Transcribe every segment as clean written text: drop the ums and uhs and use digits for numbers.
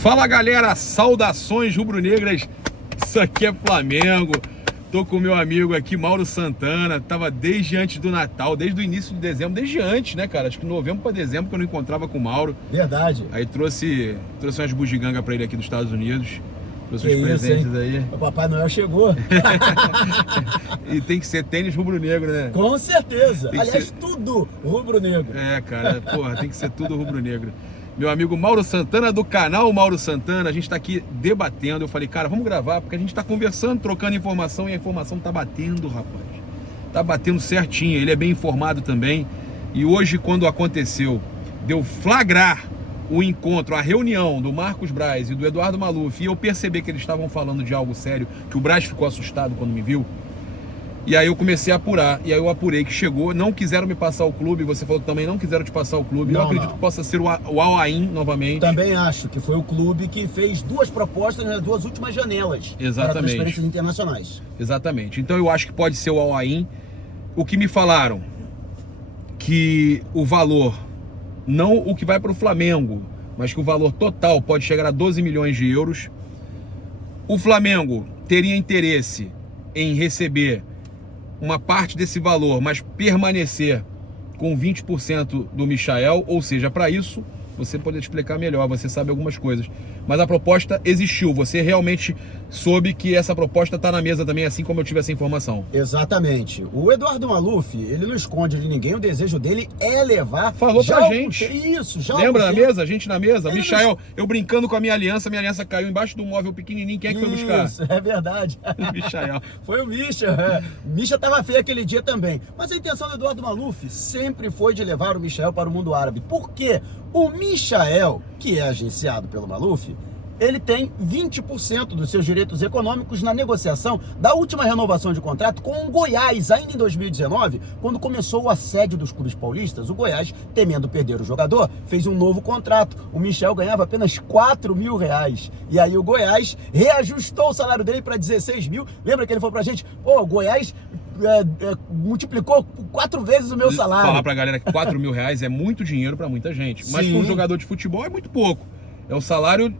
Fala galera, saudações rubro-negras, isso aqui é Flamengo. Tô com o meu amigo aqui, Mauro Santana. Tava desde antes do Natal, desde o início de dezembro, desde antes, né, cara? Acho que novembro para dezembro que eu não encontrava com o Mauro. Verdade. Aí trouxe umas bugigangas pra ele aqui dos Estados Unidos. Trouxe uns presentes aí. O Papai Noel chegou. E tem que ser tênis rubro-negro, né? Com certeza. Tem que Aliás, ser... tudo rubro-negro. É, cara, porra, tem que ser tudo rubro-negro. Meu amigo Mauro Santana, do canal Mauro Santana, a gente tá aqui debatendo. Eu falei, cara, vamos gravar, porque a gente tá conversando, trocando informação, e a informação tá batendo, rapaz. Tá batendo certinho, ele é bem informado também. E hoje, quando aconteceu, deu flagrar o encontro, a reunião do Marcos Braz e do Eduardo Maluf, e eu percebi que eles estavam falando de algo sério, que o Braz ficou assustado quando me viu. E aí eu comecei a apurar, e aí eu apurei que chegou, não quiseram me passar o clube, você falou que também não quiseram te passar o clube. Eu acredito que possa ser o Al-Ain novamente. Também acho que foi o clube que fez duas propostas nas duas últimas janelas. Exatamente. Para transferências internacionais. Exatamente. Então eu acho que pode ser o Al-Ain. O que me falaram, que o valor, não o que vai para o Flamengo, mas que o valor total pode chegar a 12 milhões de euros. O Flamengo teria interesse em receber uma parte desse valor, mas permanecer com 20% do Michael, ou seja, para isso, você pode explicar melhor, você sabe algumas coisas. Mas a proposta existiu, você realmente soube que essa proposta está na mesa também, assim como eu tive essa informação. Exatamente. O Eduardo Maluf, ele não esconde de ninguém, o desejo dele é levar... Falou pra gente. Isso, já. Lembra na mesa? A gente na mesa? Ele Michael, eu brincando com a minha aliança caiu embaixo do móvel pequenininho, quem é que foi buscar? Isso, é verdade. Michael. Foi o Misha, Misha tava feio aquele dia também. Mas a intenção do Eduardo Maluf sempre foi de levar o Michael para o mundo árabe. Por quê? O Michael, que é agenciado pelo Maluf, ele tem 20% dos seus direitos econômicos na negociação da última renovação de contrato com o Goiás, ainda em 2019, quando começou o assédio dos clubes paulistas. O Goiás, temendo perder o jogador, fez um novo contrato. O Michel ganhava apenas R$4 mil. E aí o Goiás reajustou o salário dele para 16 mil. Lembra que ele falou pra gente, pô, o Goiás multiplicou 4 vezes o meu salário. Falar pra galera que R$4 mil é muito dinheiro pra muita gente. Mas para um jogador de futebol é muito pouco. É um salário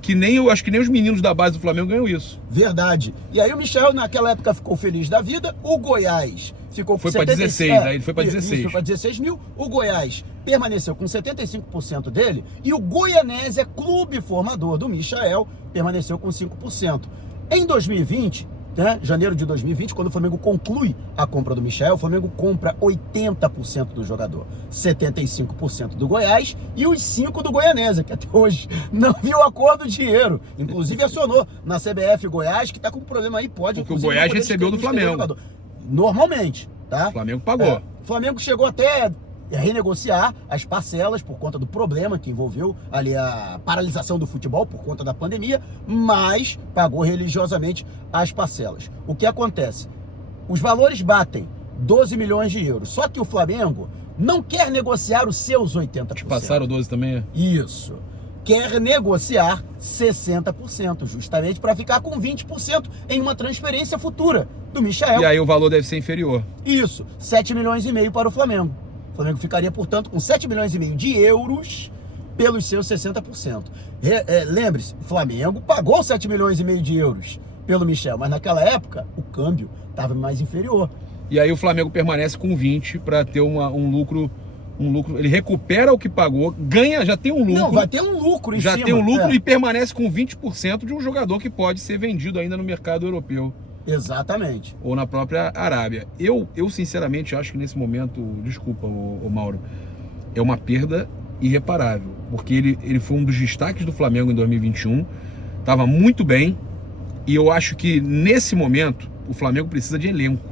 que acho que nem os meninos da base do Flamengo ganham isso. Verdade. E aí o Michel naquela época ficou feliz da vida. O Goiás ficou com foi para 16, aí ele foi para 16. Isso, foi para 16 mil. O Goiás permaneceu com 75% dele. E o Goianésia, clube formador do Michael, permaneceu com 5%. Em 2020... janeiro de 2020, quando o Flamengo conclui a compra do Michael, o Flamengo compra 80% do jogador, 75% do Goiás e os 5% do Goianésia, que até hoje não viu acordo de dinheiro. Inclusive acionou na CBF Goiás, que está com um problema aí, pode... Porque o Goiás recebeu do Flamengo. Normalmente, tá? O Flamengo pagou. O Flamengo chegou até renegociar as parcelas por conta do problema que envolveu ali a paralisação do futebol por conta da pandemia, mas pagou religiosamente as parcelas. O que acontece? Os valores batem 12 milhões de euros, só que o Flamengo não quer negociar os seus 80%. Te passaram 12 também? Isso. Quer negociar 60%, justamente para ficar com 20% em uma transferência futura do Michael. E aí o valor deve ser inferior. Isso, 7 milhões e meio para o Flamengo. O Flamengo ficaria, portanto, com 7 milhões e meio de euros pelos seus 60%. Lembre-se, o Flamengo pagou 7 milhões e meio de euros pelo Michel, mas naquela época o câmbio estava mais inferior. E aí o Flamengo permanece com 20 para ter um lucro. Ele recupera o que pagou, ganha, já tem um lucro. Não, vai ter um lucro em cima. Já tem um lucro e permanece com 20% de um jogador que pode ser vendido ainda no mercado europeu. Exatamente. Ou na própria Arábia. Eu sinceramente acho que nesse momento, desculpa, o Mauro, é uma perda irreparável. Porque ele foi um dos destaques do Flamengo em 2021, estava muito bem, e eu acho que nesse momento o Flamengo precisa de elenco.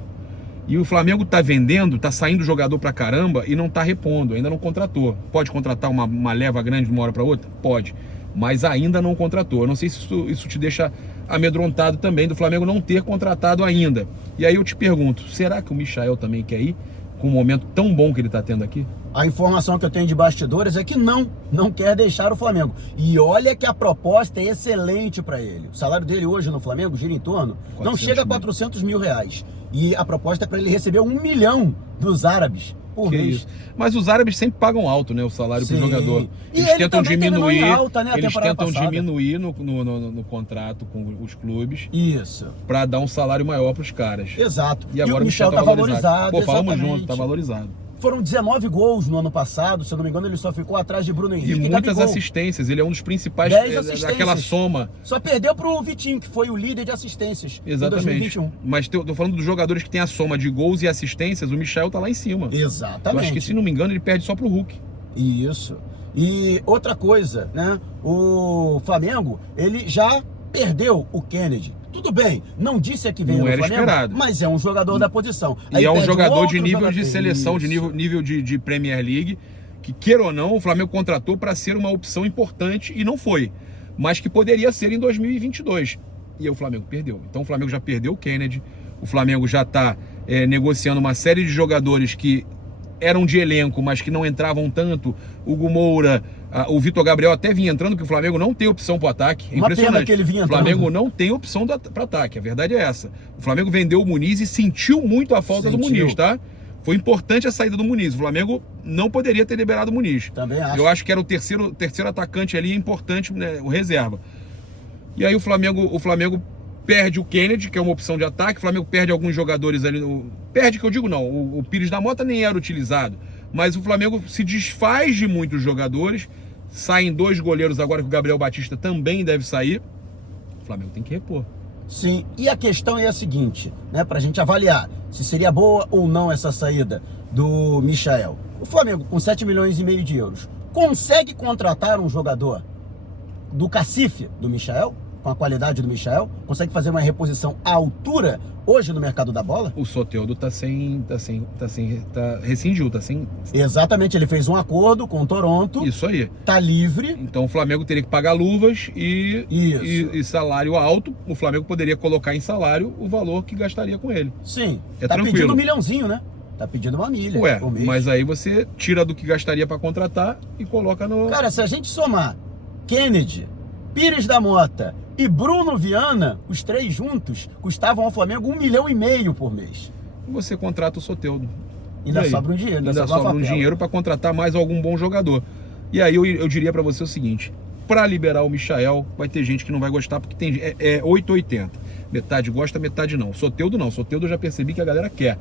E o Flamengo está vendendo, está saindo jogador pra caramba e não está repondo, ainda não contratou. Pode contratar uma leva grande de uma hora para outra? Pode. Mas ainda não contratou. Eu não sei se isso te deixa amedrontado também do Flamengo não ter contratado ainda. E aí eu te pergunto, será que o Michael também quer ir com um momento tão bom que ele está tendo aqui? A informação que eu tenho de bastidores é que não quer deixar o Flamengo. E olha que a proposta é excelente para ele. O salário dele hoje no Flamengo gira em torno, não chega a 400 mil reais. E a proposta é para ele receber 1 milhão dos árabes. por Que mês. isso. Mas os árabes sempre pagam alto, né, o salário pro Sim. jogador. E Eles ele tentam também terminou em diminuir, alta, né, a eles temporada tentam passada. diminuir no contrato com os clubes Isso. para dar um salário maior pros caras. Exato. E agora o Michel tá valorizado. Pô, falamos exatamente. junto, tá valorizado. Foram 19 gols no ano passado, se eu não me engano, ele só ficou atrás de Bruno Henrique E muitas Gabigol. assistências, ele é um dos principais 10 assistências. daquela soma. Só perdeu pro Vitinho, que foi o líder de assistências Exatamente. em 2021. Mas tô falando dos jogadores que tem a soma de gols e assistências, o Michel tá lá em cima. Exatamente. Eu acho que, se não me engano, ele perde só pro Hulk. Isso. E outra coisa, né? O Flamengo, ele já perdeu o Kennedy. Tudo bem, não disse que veio Não no era Flamengo, esperado. mas é um jogador da posição. E Aí é um perde jogador outro de nível jogador. de seleção, de Isso. nível de Premier League, que, queira ou não, o Flamengo contratou para ser uma opção importante e não foi. Mas que poderia ser em 2022. E aí o Flamengo perdeu. Então o Flamengo já perdeu o Kennedy, o Flamengo já está negociando uma série de jogadores que eram de elenco, mas que não entravam tanto. O Hugo Moura, o Vitor Gabriel até vinha entrando, porque o Flamengo não tem opção para ataque. É Uma impressionante. pena que ele vinha O Flamengo entrando. não tem opção para ataque, a verdade é essa. O Flamengo vendeu o Muniz e sentiu muito a falta do Muniz, tá? Foi importante a saída do Muniz. O Flamengo não poderia ter liberado o Muniz. Também acho. Eu acho que era o terceiro atacante ali, importante, né, o reserva. E aí o Flamengo perde o Kennedy, que é uma opção de ataque. O Flamengo perde alguns jogadores ali. Perde, que eu digo não. O Pires da Mota nem era utilizado. Mas o Flamengo se desfaz de muitos jogadores. Saem 2 goleiros agora, que o Gabriel Batista também deve sair. O Flamengo tem que repor. Sim, e a questão é a seguinte, né, pra gente avaliar se seria boa ou não essa saída do Michael. O Flamengo, com 7 milhões e meio de euros, consegue contratar um jogador do cacife do Michael, com a qualidade do Michael? Consegue fazer uma reposição à altura hoje no mercado da bola? O Soteldo rescindiu, tá sem... Exatamente, ele fez um acordo com o Toronto, Isso aí. tá livre. Então o Flamengo teria que pagar luvas e salário alto. O Flamengo poderia colocar em salário o valor que gastaria com ele. Sim, É tá tranquilo. pedindo 1 milhãozinho, né? Tá pedindo 1 milha Ué, por mês. mas aí você tira do que gastaria para contratar e coloca no... Cara, se a gente somar Kennedy, Pires da Mota e Bruno Viana, os 3 juntos, custavam ao Flamengo 1,5 milhão por mês. Você contrata o Soteldo. Ainda E aí? sobra um dinheiro. Ainda sobra um dinheiro para contratar mais algum bom jogador. E aí eu diria para você o seguinte: para liberar o Michael, vai ter gente que não vai gostar, porque tem 880. Metade gosta, metade não. Soteldo não. Soteldo eu já percebi que a galera quer.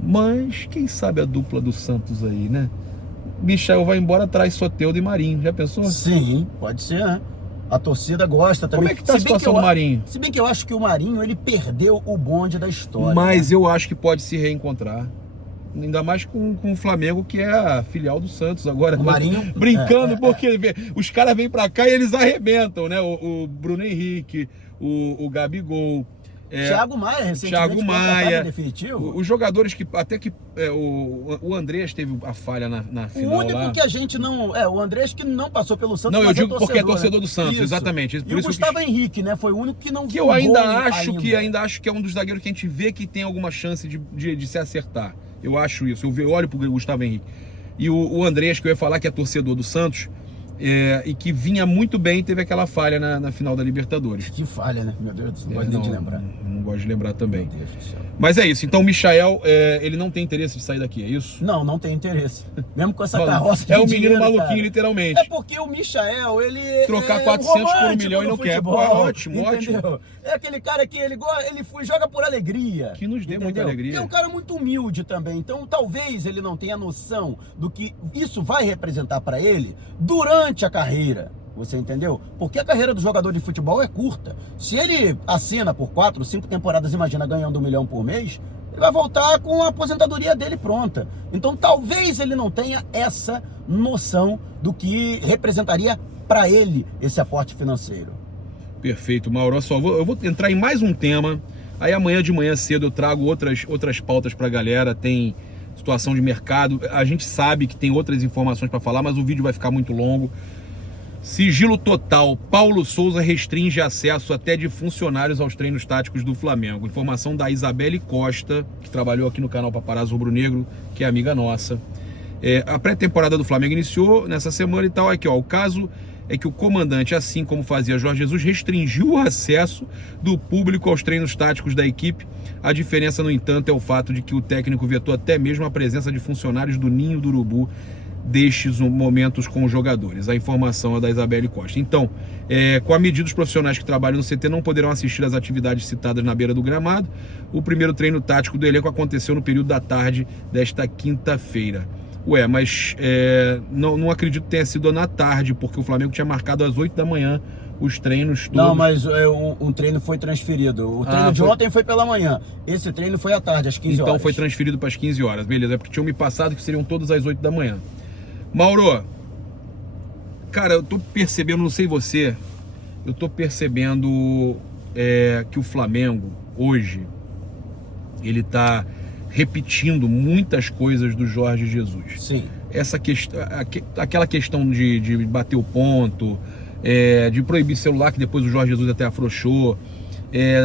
Mas quem sabe a dupla do Santos aí, né? Michael vai embora, traz Soteldo e Marinho. Já pensou? Sim, pode ser, né? A torcida gosta também. Como é que tá a situação do Marinho? Se bem que eu acho que o Marinho, ele perdeu o bonde da história. Mas né? eu acho que pode se reencontrar. Ainda mais com o Flamengo, que é a filial do Santos agora. O Marinho... Brincando, porque os caras vêm pra cá e eles arrebentam, né? O Bruno Henrique, o Gabigol. Thiago Maia, recentemente, Thiago Maia, definitivo. os jogadores que até que o Andrés teve a falha na final. O único lá. que a gente não... o Andrés que não passou pelo Santos. Não, eu mas digo porque é torcedor, torcedor né? do Santos, Isso. exatamente. Por E o isso Gustavo Henrique, né? Foi o único que não que eu ainda acho ainda. que é um dos zagueiros que a gente vê que tem alguma chance de se acertar. Eu acho isso. Eu olho pro Gustavo Henrique. E o Andrés, que eu ia falar que é torcedor do Santos, e que vinha muito bem, teve aquela falha na final da Libertadores. Que falha, né? Meu Deus, não gosto nem de lembrar. Não gosto de lembrar também. Meu Deus do céu. Mas é isso. Então o Michael, ele não tem interesse de sair daqui, é isso? Não tem interesse. Mesmo com essa carroça de É um menino dinheiro, maluquinho, cara. literalmente. É porque o Michael, ele Trocar é 400 por 1 romântico milhão e no não quer. futebol, Pô, é ótimo, entendeu? ótimo. É aquele cara que ele joga por alegria. Que nos dê muita alegria. E é um cara muito humilde também. Então, talvez ele não tenha noção do que isso vai representar para ele durante a carreira. Você entendeu? Porque a carreira do jogador de futebol é curta. Se ele assina por 4, 5 temporadas, imagina, ganhando 1 milhão por mês, ele vai voltar com a aposentadoria dele pronta. Então talvez ele não tenha essa noção do que representaria para ele esse aporte financeiro. Perfeito, Mauro. Olha só, eu vou entrar em mais um tema. Aí amanhã de manhã cedo eu trago outras pautas pra galera. Tem situação de mercado. A gente sabe que tem outras informações para falar, mas o vídeo vai ficar muito longo. Sigilo total. Paulo Souza restringe acesso até de funcionários aos treinos táticos do Flamengo. Informação da Isabelle Costa, que trabalhou aqui no canal Paparazzo Rubro Negro, que é amiga nossa. A pré-temporada do Flamengo iniciou nessa semana e tal. Aqui, ó, o caso é que o comandante, assim como fazia Jorge Jesus, restringiu o acesso do público aos treinos táticos da equipe. A diferença, no entanto, é o fato de que o técnico vetou até mesmo a presença de funcionários do Ninho do Urubu destes momentos com os jogadores. A informação é da Isabelle Costa. Então, com a medida, os profissionais que trabalham no CT não poderão assistir às atividades citadas na beira do gramado. O primeiro treino tático do elenco aconteceu no período da tarde desta quinta-feira. Mas não acredito que tenha sido na tarde, porque o Flamengo tinha marcado às 8 da manhã os treinos todos. Não, mas um treino foi transferido. O treino de ontem foi pela manhã. Esse treino foi à tarde, às 15 horas. Então foi transferido para as 15 horas. Beleza, é porque tinham me passado que seriam todas às 8 da manhã. Mauro, cara, eu tô percebendo, não sei você, eu tô percebendo que o Flamengo, hoje, ele tá repetindo muitas coisas do Jorge Jesus. Sim. Essa questão, aquela questão de bater o ponto, de proibir celular, que depois o Jorge Jesus até afrouxou,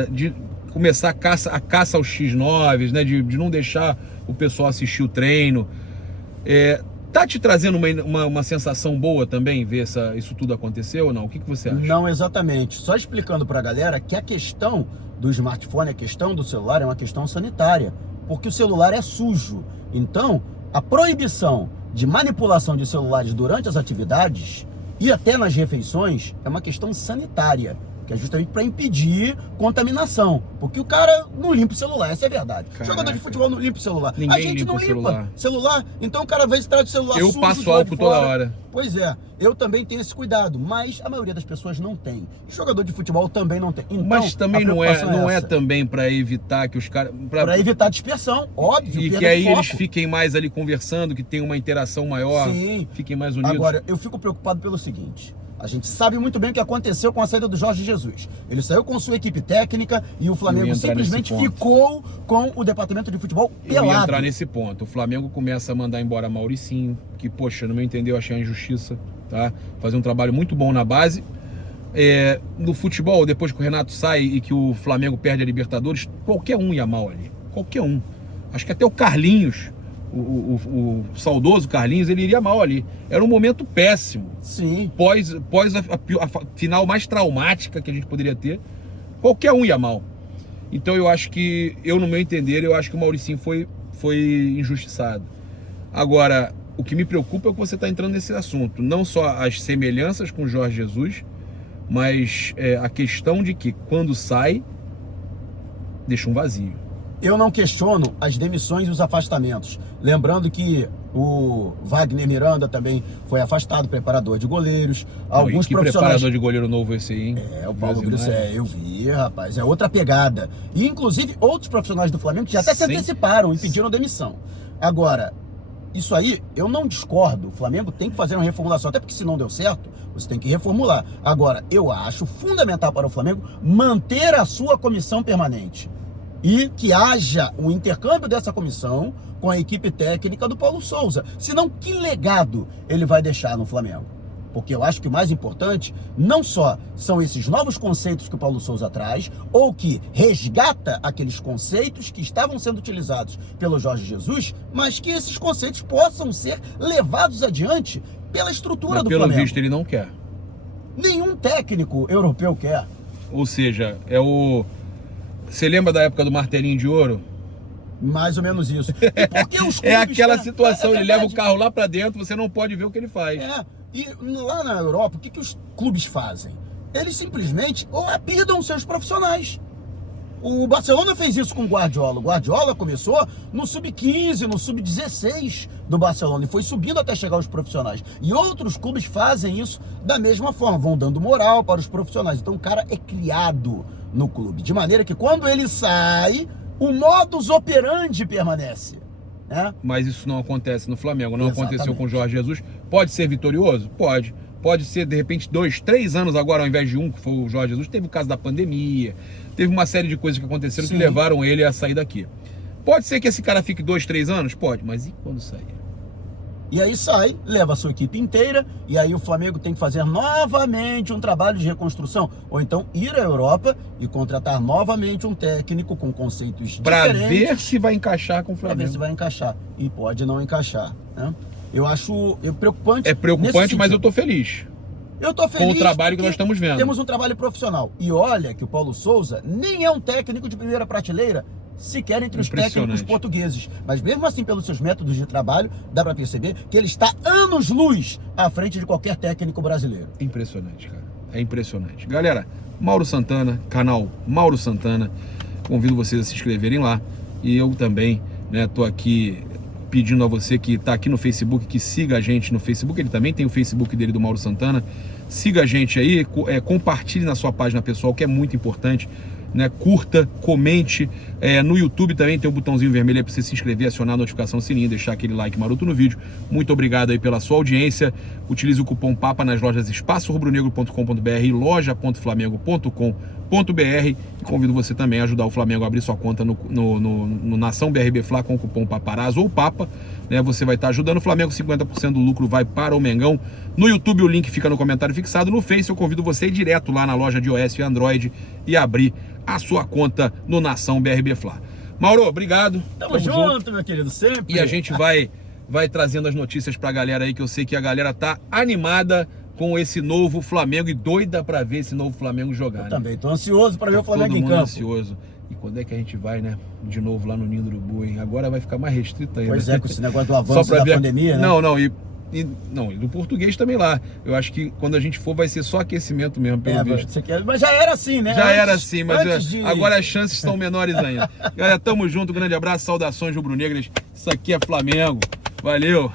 de começar a caça aos X9s, né, de não deixar o pessoal assistir o treino. Tá te trazendo uma sensação boa também ver isso tudo acontecer ou não? O que você acha? Não exatamente. Só explicando pra galera que a questão do smartphone, a questão do celular é uma questão sanitária, porque o celular é sujo. Então, a proibição de manipulação de celulares durante as atividades e até nas refeições é uma questão sanitária, que é justamente para impedir contaminação, porque o cara não limpa o celular, essa é a verdade. Caraca. Jogador de futebol não limpa o celular. Ninguém a gente limpa não o limpa celular, então o cara às vezes traz o celular Eu sujo, passo álcool toda hora. Pois é, eu também tenho esse cuidado, mas a maioria das pessoas não tem. Jogador de futebol também não tem. Então, mas também não é também para evitar que os caras... Para evitar dispersão, óbvio. E que aí eles fiquem mais ali conversando, que tenha uma interação maior. Sim. Fiquem mais unidos. Agora, eu fico preocupado pelo seguinte: a gente sabe muito bem o que aconteceu com a saída do Jorge Jesus. Ele saiu com sua equipe técnica e o Flamengo simplesmente ficou com o departamento de futebol pelado. Eu ia entrar nesse ponto. O Flamengo começa a mandar embora Mauricinho, que, poxa, no meu entender, eu achei uma injustiça, tá? Fazer um trabalho muito bom na base. No futebol, depois que o Renato sai e que o Flamengo perde a Libertadores, qualquer um ia mal ali. Qualquer um. Acho que até o Carlinhos, o saudoso Carlinhos, ele iria mal ali. Era um momento péssimo. Sim. Pós a final mais traumática que a gente poderia ter, qualquer um ia mal. Então eu acho que, no meu entender, eu acho que o Mauricinho foi injustiçado. Agora, o que me preocupa é que você está entrando nesse assunto. Não só as semelhanças com o Jorge Jesus, mas a questão de que quando sai, deixa um vazio. Eu não questiono as demissões e os afastamentos. Lembrando que o Wagner Miranda também foi afastado, preparador de goleiros. Alguns profissionais... preparador de goleiro novo esse aí, hein? O Paulo Grisé, eu vi, rapaz. É outra pegada. E, inclusive, outros profissionais do Flamengo já até se anteciparam e pediram demissão. Agora, isso aí, eu não discordo. O Flamengo tem que fazer uma reformulação, até porque se não deu certo, você tem que reformular. Agora, eu acho fundamental para o Flamengo manter a sua comissão permanente e que haja um intercâmbio dessa comissão com a equipe técnica do Paulo Souza. Senão, que legado ele vai deixar no Flamengo? Porque eu acho que o mais importante não só são esses novos conceitos que o Paulo Souza traz, ou que resgata aqueles conceitos que estavam sendo utilizados pelo Jorge Jesus, mas que esses conceitos possam ser levados adiante pela estrutura do Flamengo. Pelo visto, ele não quer. Nenhum técnico europeu quer. Ou seja, Você lembra da época do martelinho de ouro? Mais ou menos isso. E porque os clubes, aquela situação, ele leva o carro lá pra dentro, você não pode ver o que ele faz. E lá na Europa, o que os clubes fazem? Eles simplesmente lapidam seus profissionais. O Barcelona fez isso com o Guardiola. O Guardiola começou no sub-15, no sub-16 do Barcelona e foi subindo até chegar aos profissionais. E outros clubes fazem isso da mesma forma, vão dando moral para os profissionais. Então o cara é criado no clube, de maneira que quando ele sai, o modus operandi permanece. Mas isso não acontece no Flamengo, não aconteceu com o Jorge Jesus. Pode ser vitorioso? Pode. Pode ser, de repente, 2, 3 anos agora, ao invés de um, que foi o Jorge Jesus. Teve o caso da pandemia, teve uma série de coisas que aconteceram que levaram ele a sair daqui. Pode ser que esse cara fique 2, 3 anos? Pode, mas e quando sair? E aí sai, leva a sua equipe inteira, e aí o Flamengo tem que fazer novamente um trabalho de reconstrução, ou então ir à Europa e contratar novamente um técnico com conceitos diferentes. Para ver se vai encaixar com o Flamengo. Para ver se vai encaixar, e pode não encaixar, né? Eu acho preocupante. É preocupante, mas eu tô feliz. Eu tô feliz com o trabalho que porque nós estamos vendo. Temos um trabalho profissional. E olha que o Paulo Souza nem é um técnico de primeira prateleira, sequer entre os técnicos portugueses. Mas mesmo assim, pelos seus métodos de trabalho, dá para perceber que ele está anos-luz à frente de qualquer técnico brasileiro. Impressionante, cara. É impressionante. Galera, Mauro Santana, canal Mauro Santana. Convido vocês a se inscreverem lá. E eu também, né, tô aqui pedindo a você que está aqui no Facebook, que siga a gente no Facebook. Ele também tem o Facebook dele, do Mauro Santana. Siga a gente aí, compartilhe na sua página pessoal, que é muito importante, né? Curta, comente. No YouTube também tem um botãozinho vermelho aí para você se inscrever, acionar a notificação, sininho, deixar aquele like maroto no vídeo. Muito obrigado aí pela sua audiência. Utilize o cupom PAPA nas lojas espaçorubronegro.com.br e loja.flamengo.com.br, e convido você também a ajudar o Flamengo a abrir sua conta no Nação BRB Fla com o cupom PAPARAZO ou PAPA, né? Você vai estar ajudando o Flamengo, 50% do lucro vai para o Mengão. No YouTube o link fica no comentário fixado. No Face eu convido você a ir direto lá na loja de iOS e Android e abrir a sua conta no Nação BRB Fla. Mauro, obrigado. Tamo junto, meu querido, sempre. E a gente vai trazendo as notícias pra galera aí, que eu sei que a galera tá animada com esse novo Flamengo e doida pra ver esse novo Flamengo jogar. Eu também tô ansioso pra ver o Flamengo em campo. Ansioso. E quando é que a gente vai, né? De novo lá no Ninho do Urubu, hein? Agora vai ficar mais restrito ainda. Pois é, com esse negócio do avanço da pandemia, né? E do português também lá. Eu acho que quando a gente for vai ser só aquecimento mesmo, pelo visto. Mas já era assim, né? Era assim, mas agora as chances são menores ainda. Galera, tamo junto, grande abraço, saudações rubro-negras. Isso aqui é Flamengo. Valeu!